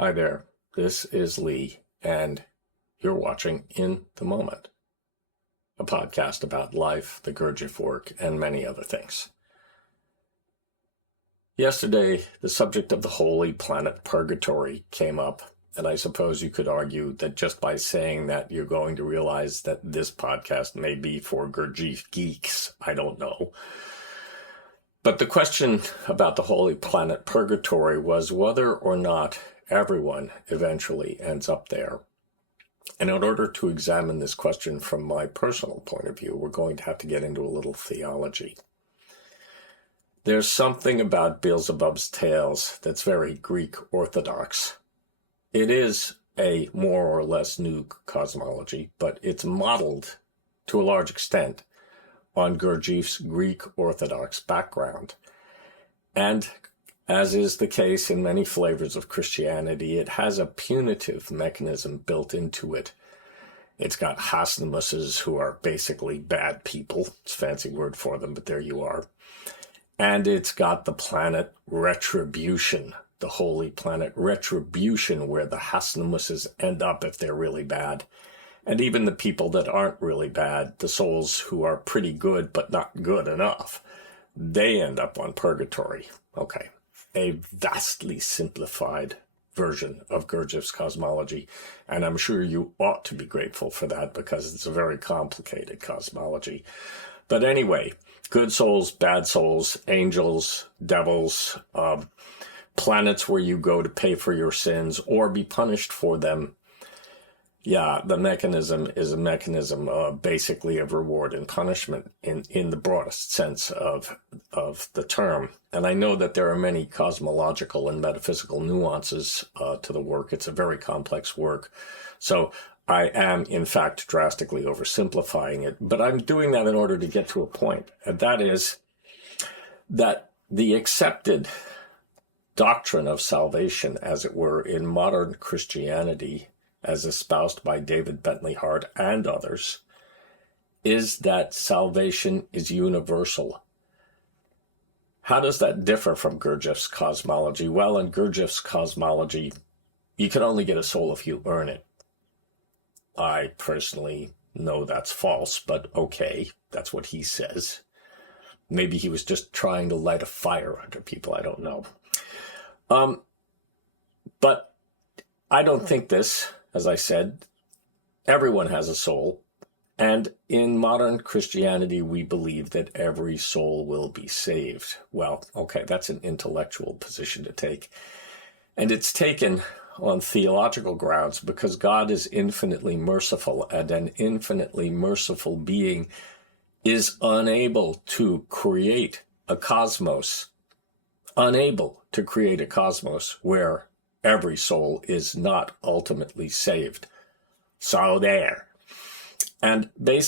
Hi there, this is Lee, and you're watching In the Moment, a podcast about life, the Gurdjieff work, and many other things. Yesterday, the subject of the holy planet purgatory came up, and I suppose you could argue that just by saying that, you're going to realize that this podcast may be for Gurdjieff geeks. I don't know. But the question about the holy planet purgatory was whether or not everyone eventually ends up there. And in order to examine this question from my personal point of view, we're going to have to get into a little theology. There's something about Beelzebub's tales that's very Greek Orthodox. It is a more or less new cosmology, but it's modeled to a large extent on Gurdjieff's Greek Orthodox background. And as is the case in many flavors of Christianity, it has a punitive mechanism built into it. It's got Hasnamuses, who are basically bad people. It's a fancy word for them, but there you are. And it's got the planet retribution, the holy planet retribution, where the Hasnamuses end up if they're really bad. And even the people that aren't really bad, the souls who are pretty good but not good enough, they end up on purgatory. Okay. A vastly simplified version of Gurdjieff's cosmology, and I'm sure you ought to be grateful for that because it's a very complicated cosmology. But anyway, good souls, bad souls, angels, devils, planets where you go to pay for your sins or be punished for them. Yeah, the mechanism is a mechanism basically of reward and punishment in the broadest sense of the term. And I know that there are many cosmological and metaphysical nuances to the work. It's a very complex work. So I am, in fact, drastically oversimplifying it. But I'm doing that in order to get to a point. And that is that the accepted doctrine of salvation, as it were, in modern Christianity, as espoused by David Bentley Hart and others, is that salvation is universal. How does that differ from Gurdjieff's cosmology? Well, in Gurdjieff's cosmology, you can only get a soul if you earn it. I personally know that's false, but okay, that's what he says. Maybe he was just trying to light a fire under people, I don't know. But I don't think this. As I said, everyone has a soul, and in modern Christianity, we believe that every soul will be saved. Well, okay, that's an intellectual position to take, and it's taken on theological grounds because God is infinitely merciful, and an infinitely merciful being is unable to create a cosmos, where every soul is not ultimately saved. So there. And basically,